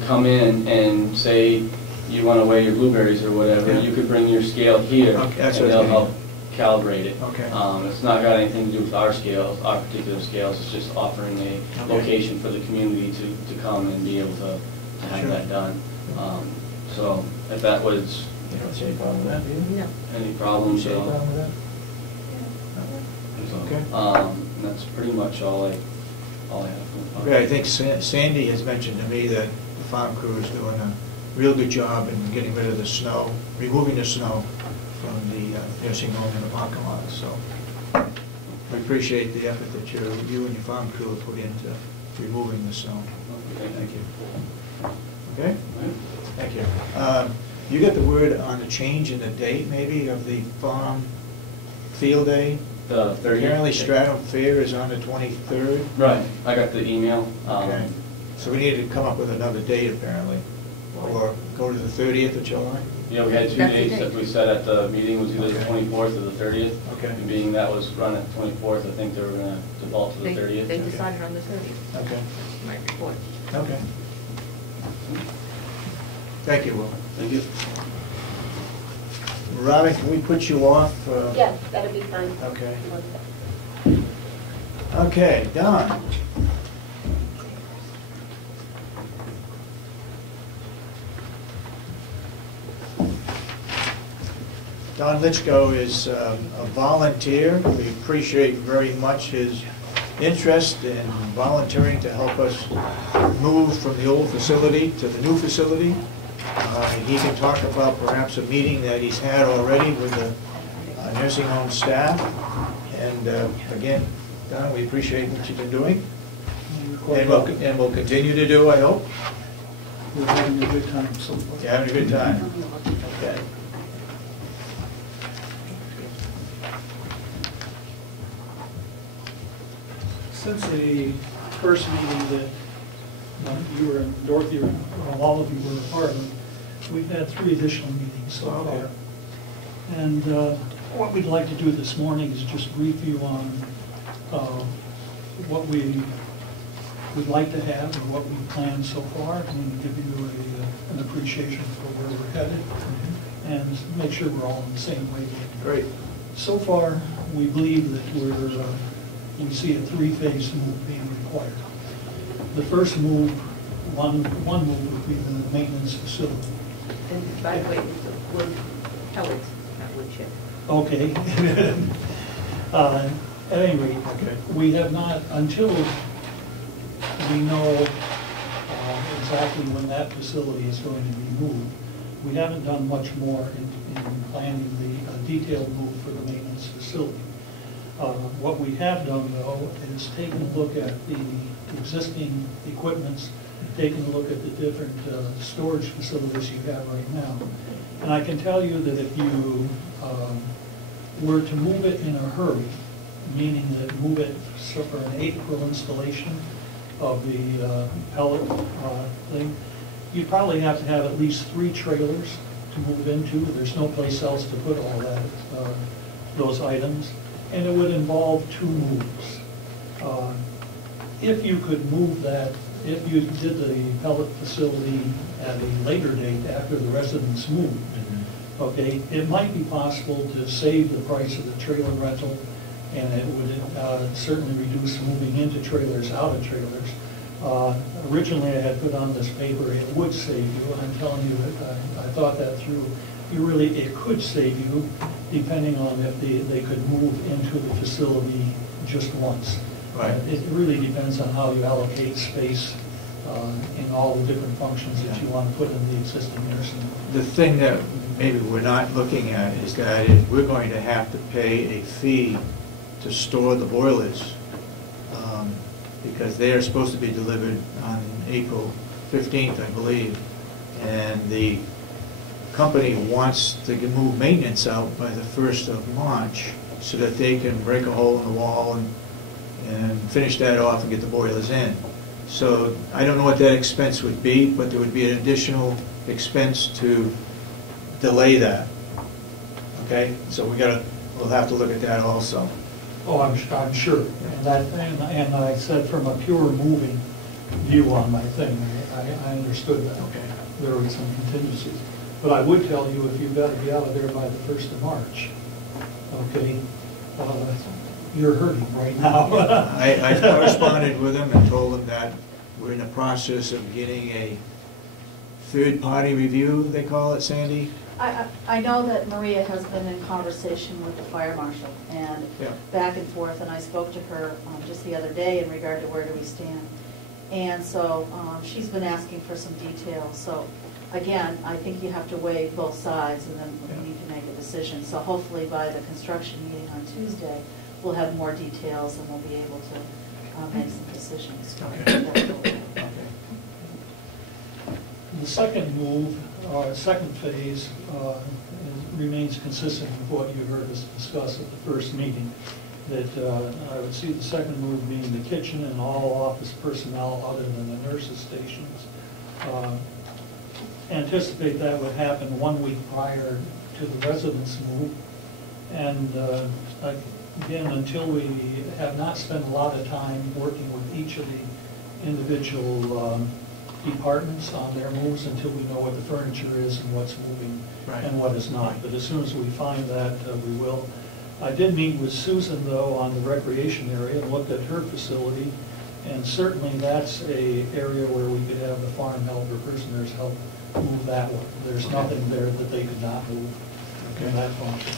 could come in and say you want to weigh your blueberries or whatever, you could bring your scale here, and they'll help calibrate it. It's not got anything to do with our scales, our particular scales. It's just offering a location for the community to come and be able to have that done. So if that was you don't see any problem with that, do you? No. Any problems at all? Any problem with that? Okay. And that's pretty much all I have. Okay, I think Sandy has mentioned to me that the farm crew is doing a real good job in getting rid of the snow, removing the snow from the nursing home in the parking lot. So we appreciate the effort that you and your farm crew have put into removing the snow. Okay. Thank you. Okay? Thank you. You got the word on the change in the date, maybe, of the farm field day? The 30th. Apparently Stratham Fair is on the 23rd. Right. I got the email. Okay. So we need to come up with another date, apparently. Or go to the 30th of July? Yeah, we had two dates that we set at the meeting. Was either the 24th or the 30th. Okay. And being that was run at the 24th, I think they were going to default to the 30th. They decided on the 30th. Okay. My report. Okay. Thank you, Will. Thank you. Robin, can we put you off? Yeah, that'll be fine. Okay. Okay, Don. Don Litchko is a volunteer. We appreciate very much his interest in volunteering to help us move from the old facility to the new facility. He can talk about perhaps a meeting that he's had already with the nursing home staff. And again, Don, we appreciate what you've been doing. And we'll continue to do, I hope. We're having a good time so far. You're having a good time. Okay. Since the first meeting that you were in, Dorothy, or all of you were a part of, we've had 3 additional meetings so far. And what we'd like to do this morning is just brief you on what we would like to have and what we've planned so far, and give you an appreciation for where we're headed, and make sure we're all on the same wavelength. Great. So far, we believe that we see a 3-phase move being required. The first move, one move would be the maintenance facility. And by the way, we're pellets, not wood chip. Okay. At any rate, we have not, until we know exactly when that facility is going to be moved, we haven't done much more in planning the detailed move for the maintenance facility. What we have done, though, is taken a look at the existing equipments, taken a look at the different storage facilities you have right now. And I can tell you that if you were to move it in a hurry, meaning that move it for an April installation of the pellet thing, you'd probably have to have at least 3 trailers to move into. There's no place else to put all that, those items. And it would involve 2 moves. If you could move that, if you did the pellet facility at a later date after the residents moved, okay, it might be possible to save the price of the trailer rental, and it would certainly reduce moving into trailers, out of trailers. Originally I had put on this paper, it would save you, and I'm telling you that I thought that through. It could save you, depending on if they could move into the facility just once. Right. It really depends on how you allocate space in all the different functions that you want to put in the existing nursing home. The thing that maybe we're not looking at is that we're going to have to pay a fee to store the boilers because they are supposed to be delivered on April 15th, I believe, and the company wants to move maintenance out by the 1st of March so that they can break a hole in the wall and finish that off and get the boilers in. So I don't know what that expense would be, but there would be an additional expense to delay that. Okay, so we'll have to look at that also. Oh, I'm sure. And I said from a pure moving view on my thing, I understood that. Okay. There were some contingencies. But I would tell you, if you've got to be out of there by the 1st of March, okay, you're hurting right now. I corresponded with him and told him that we're in the process of getting a third-party review, they call it, Sandy? I know that Maria has been in conversation with the fire marshal and back and forth, and I spoke to her just the other day in regard to where do we stand. And so she's been asking for some details. So again, I think you have to weigh both sides, and then we need to make a decision. So hopefully by the construction meeting on Tuesday, we'll have more details and we'll be able to make some decisions. Okay. The second move, second phase, remains consistent with what you heard us discuss at the first meeting. That I would see the second move being the kitchen and all office personnel other than the nurses' stations. Anticipate that would happen 1 week prior to the residents' move. And again, until we have not spent a lot of time working with each of the individual departments on their moves, until we know what the furniture is and what's moving and what is not. But as soon as we find that, we will. I did meet with Susan, though, on the recreation area and looked at her facility, and certainly that's a area where we could have the farm help or prisoners help move that one. There's nothing there that they could not move in that function.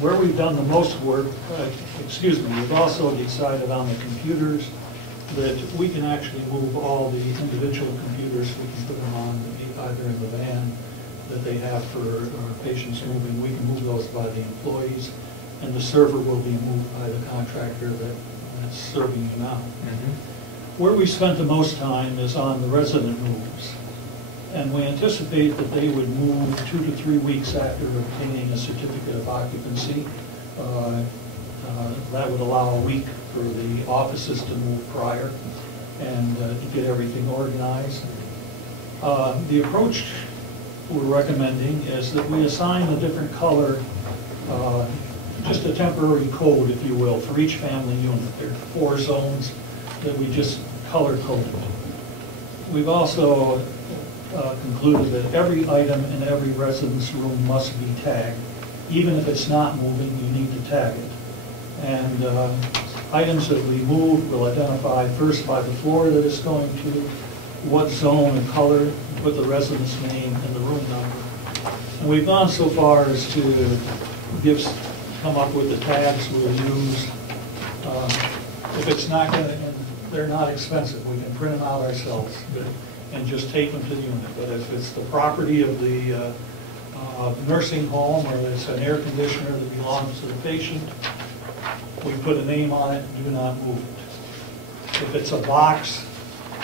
Where we've done the most work, we've also decided on the computers that we can actually move all the individual computers. We can put them on either in the van that they have for patients moving. We can move those by the employees, and the server will be moved by the contractor that's serving you now. Where we spent the most time is on the resident moves, and we anticipate that they would move 2 to 3 weeks after obtaining a certificate of occupancy. That would allow a week for the offices to move prior and to get everything organized. The approach we're recommending is that we assign a different color, just a temporary code, if you will, for each family unit. There are 4 zones that we just color coded. We've also concluded that every item in every residence room must be tagged. Even if it's not moving, you need to tag it. And items that we move will identify first by the floor that it's going to, what zone and color, put the resident's name and the room number. And we've gone so far as to come up with the tags we'll use. If it's not going to, and they're not expensive, we can print them out ourselves and just take them to the unit. But if it's the property of the nursing home, or it's an air conditioner that belongs to the patient, we put a name on it and do not move it. If it's a box,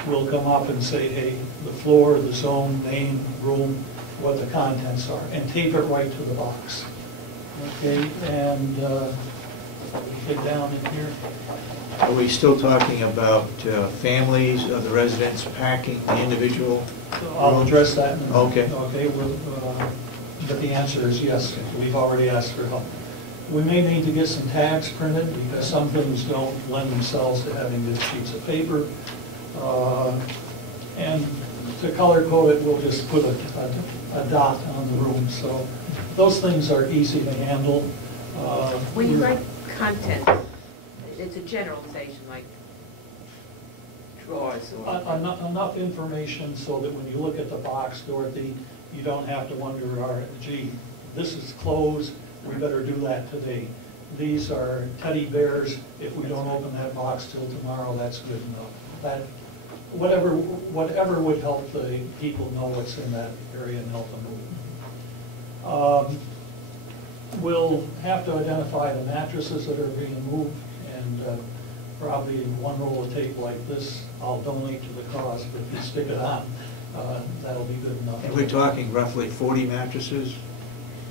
we'll come up and say, hey, the floor, the zone, name, room, what the contents are, and tape it right to the box. Okay, and get down in here. Are we still talking about families of the residents packing the individual I'll rooms? address that in a minute. Okay. Okay, but the answer is yes. We've already asked for help. We may need to get some tags printed because some things don't lend themselves to having just sheets of paper. And to color code it, we'll just put a dot on the room. So those things are easy to handle. When you write content, it's a generalization like drawers or... Enough information so that when you look at the box, Dorothy, you don't have to wonder, gee, this is closed, we better do that today. These are teddy bears. If we don't open that box till tomorrow, that's good enough. That, whatever would help the people know what's in that area and help them move. We'll have to identify the mattresses that are being moved, and probably one roll of tape like this I'll donate to the cause, but if you stick it on, that'll be good enough. And we're talking roughly 40 mattresses?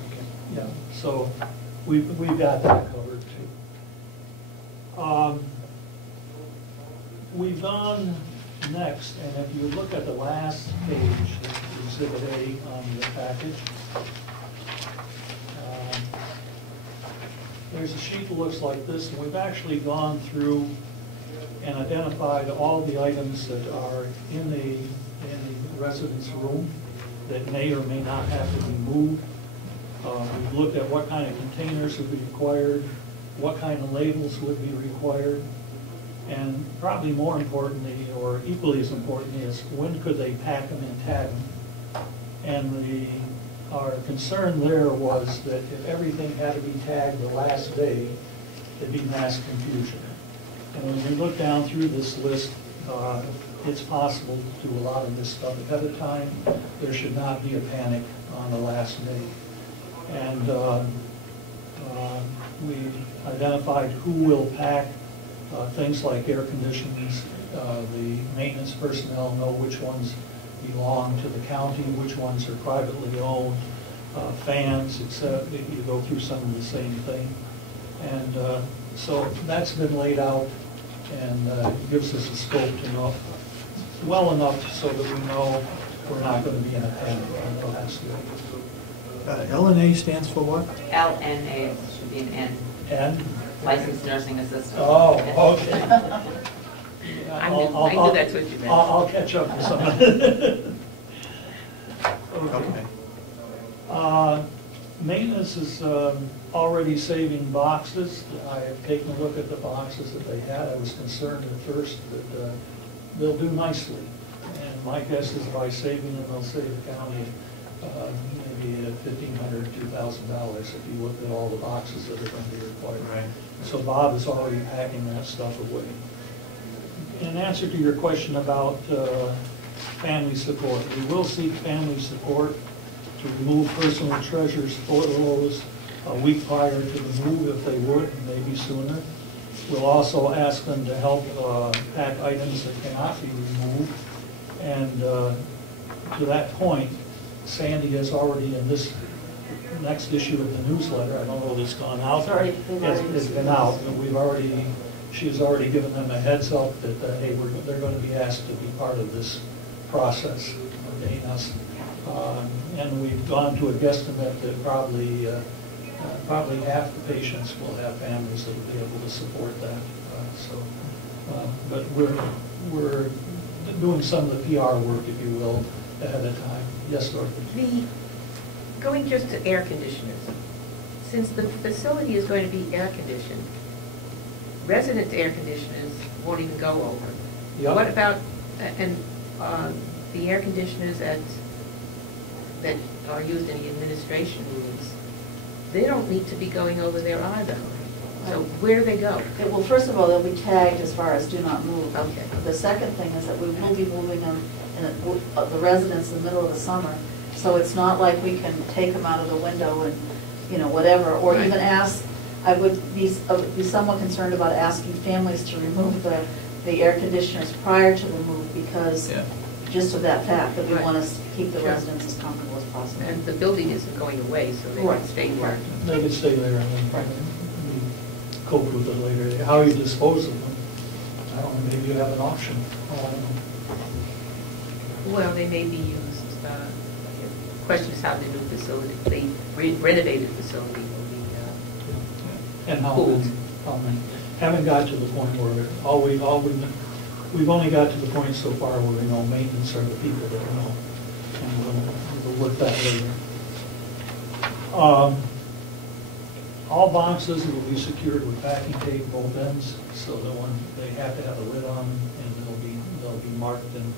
Okay. Yeah, so we've got that covered too. We've gone next, and if you look at the last page, Exhibit A on the package, there's a sheet that looks like this, and we've actually gone through and identified all the items that are in the residence room that may or may not have to be moved. We've looked at what kind of containers would be required, what kind of labels would be required, and probably more importantly, or equally as importantly, is when could they pack them and tag them. And our concern there was that if everything had to be tagged the last day, it'd be mass confusion. And when we look down through this list, it's possible to do a lot of this stuff ahead of time. There should not be a panic on the last day. And we identified who will pack things like air conditioners. The maintenance personnel know which ones belong to the county, which ones are privately owned, fans, etc. You go through some of the same thing. And so that's been laid out and gives us a scope to know well enough so that we know we're not going to be in a panic on the last day. LNA stands for what? LNA, should be an N. N? Licensed Nursing Assistant. Oh, okay. I knew that's what you meant. I'll catch up with some of it. Okay. Maintenance is already saving boxes. I have taken a look at the boxes that they had. I was concerned at first that they'll do nicely. And my guess is by saving them, they'll save the county maybe $1,500, $2,000 if you look at all the boxes that are going to be required. Right. So Bob is already packing that stuff away. In answer to your question about family support, we will seek family support to remove personal treasures photos a week prior to the move if they would, maybe sooner. We'll also ask them to help pack items that cannot be removed. And to that point, Sandy is already in this next issue of the newsletter. I don't know if it's gone out. It's been out, but she's already given them a heads up that hey, they're going to be asked to be part of this process of paying us. And we've gone to a guesstimate that probably half the patients will have families that will be able to support that. But we're doing some of the PR work, if you will, ahead of time. Yes, Dorothy? Going just to air conditioners, since the facility is going to be air conditioned, resident air conditioners won't even go over. Yep. What about the air conditioners that are used in the administration rooms? They don't need to be going over there either. So where do they go? Okay, well, first of all, they'll be tagged as far as do not move. Okay. The second thing is that we will be moving them in the residence in the middle of the summer. So it's not like we can take them out of the window and, whatever, or Right. even ask. I would be somewhat concerned about asking families to remove the air conditioners prior to the move because just of that fact that we Right. want to keep the Sure. residents as comfortable as possible. And the building isn't going away, so they Right. can stay there. They could stay there and then we cope with it later. How you dispose of them, I don't know, maybe you have an option. I don't know. Well, they may be used. Question is how the new facility, the renovated facility will be. And how Cool. many, haven't got to the point where, we've only got to the point so far where we know maintenance are the people that know. And we'll work that later. All boxes will be secured with packing tape both ends, so that when they have to have a lid on them, and they'll be marked and